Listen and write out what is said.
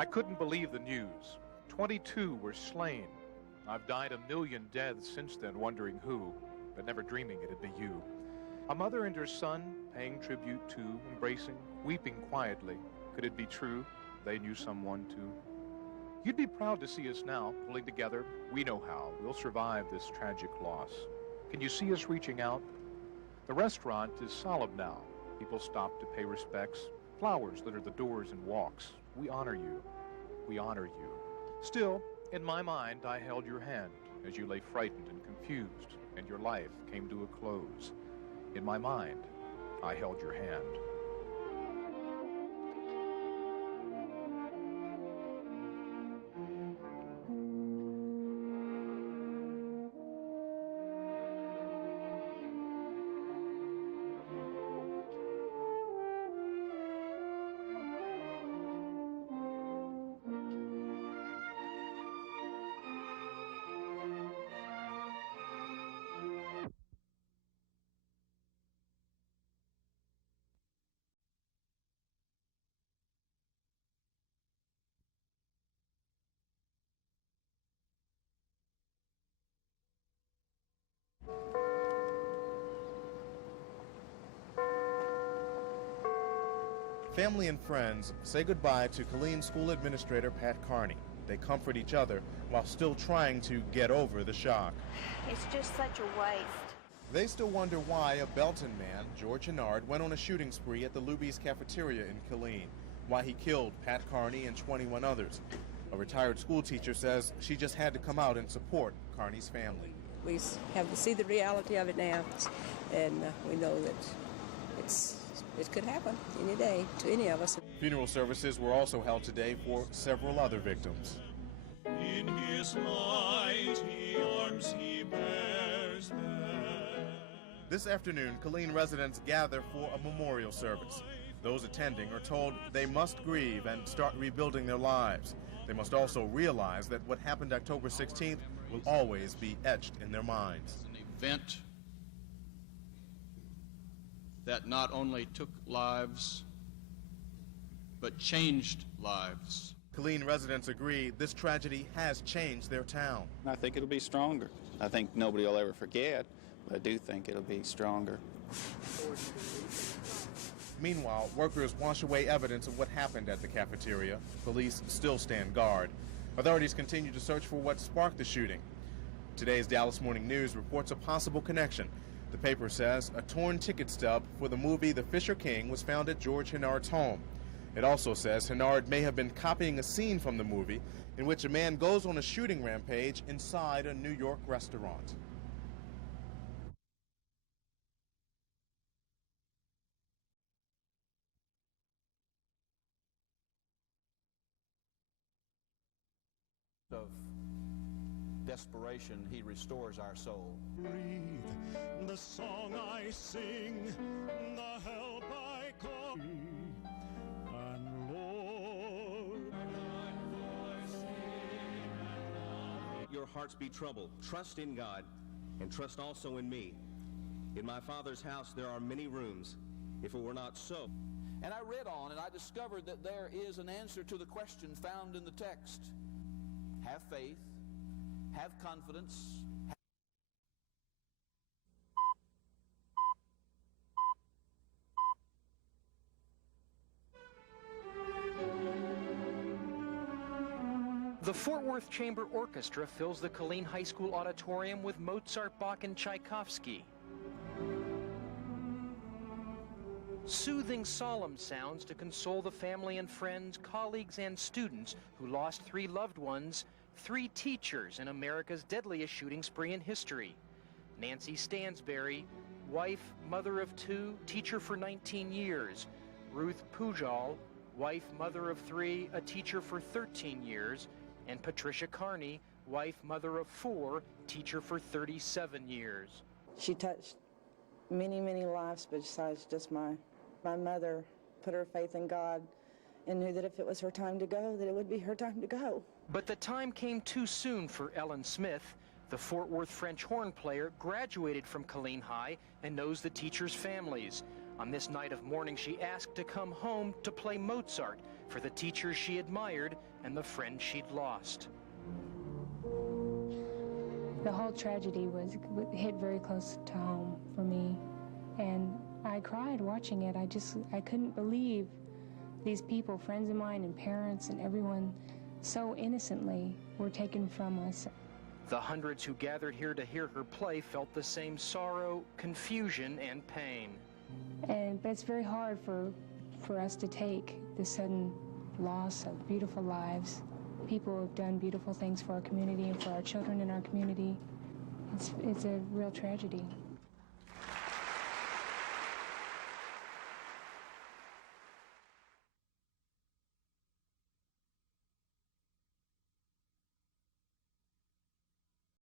I couldn't believe the news. 22 were slain. I've died a million deaths since then, wondering who, but never dreaming it'd be you. A mother and her son, paying tribute to, embracing, weeping quietly. Could it be true? They knew someone too. You'd be proud to see us now, pulling together. We know how. We'll survive this tragic loss. Can you see us reaching out? The restaurant is solemn now. People stop to pay respects. Flowers litter the doors and walks. We honor you. We honor you. Still, in my mind, I held your hand as you lay frightened and confused, and your life came to a close. In my mind, I held your hand. Family and friends say goodbye to Killeen School Administrator Pat Carney. They comfort each other while still trying to get over the shock. It's just such a waste. They still wonder why a Belton man, George Hennard, went on a shooting spree at the Luby's cafeteria in Killeen, why he killed Pat Carney and 21 others. A retired school teacher says she just had to come out and support Carney's family. We have to see the reality of it now, and we know that it could happen any day to any of us. Funeral services were also held today for several other victims. In his mighty arms he bears them. This afternoon, Killeen residents gather for a memorial service. Those attending are told they must grieve and start rebuilding their lives. They must also realize that what happened October 16th will always be etched in their minds. An event that not only took lives, but changed lives. Killeen residents agree this tragedy has changed their town. I think it'll be stronger. I think nobody will ever forget, but I do think it'll be stronger. Meanwhile, workers wash away evidence of what happened at the cafeteria. Police still stand guard. Authorities continue to search for what sparked the shooting. Today's Dallas Morning News reports a possible connection. The paper says a torn ticket stub for the movie The Fisher King was found at George Hennard's home. It also says Hennard may have been copying a scene from the movie in which a man goes on a shooting rampage inside a New York restaurant. Of desperation, he restores our soul. Breathe the song I sing, the help I call, and Lord, your hearts be troubled. Trust in God, and trust also in me. In my Father's house there are many rooms. If it were not so. And I read on, and I discovered that there is an answer to the question found in the text. Have faith, have confidence. The Fort Worth Chamber Orchestra fills the Killeen High School auditorium with Mozart, Bach, and Tchaikovsky. Soothing, solemn sounds to console the family and friends, colleagues, and students who lost 3 loved ones, 3 teachers in America's deadliest shooting spree in history. Nancy Stansberry, wife, mother of 2, teacher for 19 years. Ruth Pujol, wife, mother of 3, a teacher for 13 years. And Patricia Carney, wife, mother of 4, teacher for 37 years. She touched many, many lives besides just my mother. Put her faith in God and knew that if it was her time to go, that it would be her time to go. But the time came too soon for Ellen Smith. The Fort Worth French horn player graduated from Killeen High and knows the teachers' families. On this night of mourning, she asked to come home to play Mozart for the teachers she admired and the friend she'd lost. The whole tragedy hit very close to home for me, and I cried watching it. I couldn't believe these people, friends of mine and parents and everyone, so innocently were taken from us. The hundreds who gathered here to hear her play felt the same sorrow, confusion, and pain. But it's very hard for us to take the sudden loss of beautiful lives. People who have done beautiful things for our community and for our children in our community. It's a real tragedy.